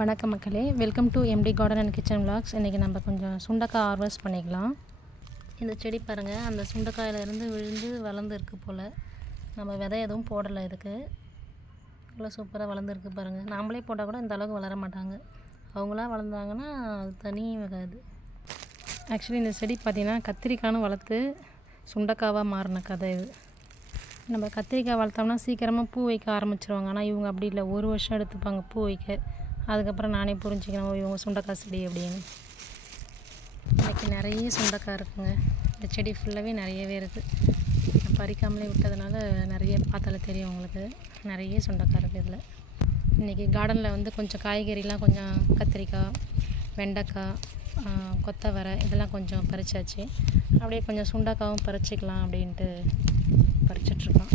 வணக்கம் மக்களே, welcome to MD garden and kitchen vlogs. இன்றைக்கி நம்ம கொஞ்சம் சுண்டைக்காய் ஹார்வெஸ்ட் பண்ணிக்கலாம். இந்த செடி பாருங்கள், அந்த சுண்டைக்காயிலேருந்து விழுந்து வளர்ந்துருக்கு போல். நம்ம விதை எதுவும் போடலை, இதுக்கு இவ்வளோ சூப்பராக வளர்ந்துருக்கு பாருங்கள். நாம்ளே போட்டால் கூட இந்த அளவுக்கு வளர மாட்டாங்க. அவங்களாம் வளர்ந்தாங்கன்னா அது தனி வகாது. ஆக்சுவலி இந்த செடி பார்த்திங்கன்னா கத்திரிக்காய்னு வளர்த்து சுண்டைக்காவாக மாறின கதை இது. நம்ம கத்திரிக்காய் வளர்த்தோம்னா சீக்கிரமாக பூ வைக்க ஆரம்பிச்சிருவாங்க. ஆனால் இவங்க அப்படி இல்லை, 1 வருஷம் எடுத்துப்பாங்க பூ வைக்க. அதுக்கப்புறம் நானே புரிஞ்சுக்கிறேன், இவங்க சுண்டைக்காய் செடி அப்படின்னு. இன்றைக்கி நிறைய சுண்டைக்காய் இருக்குங்க. இந்த செடி ஃபுல்லாகவே நிறையவே இருக்குது. பறிக்காமலே விட்டதுனால நிறைய பார்த்தாலே தெரியும் உங்களுக்கு. நிறைய சுண்டைக்காய் இருக்குது இதில். இன்றைக்கி கார்டனில் வந்து கொஞ்சம் காய்கறிலாம், கொஞ்சம் கத்திரிக்காய், வெண்டைக்காய், கொத்தவரை இதெல்லாம் கொஞ்சம் பறிச்சாச்சு. அப்படியே கொஞ்சம் சுண்டைக்காவும் பறிச்சிக்கலாம் அப்படின்ட்டு பறிச்சிட்ருக்கோம்.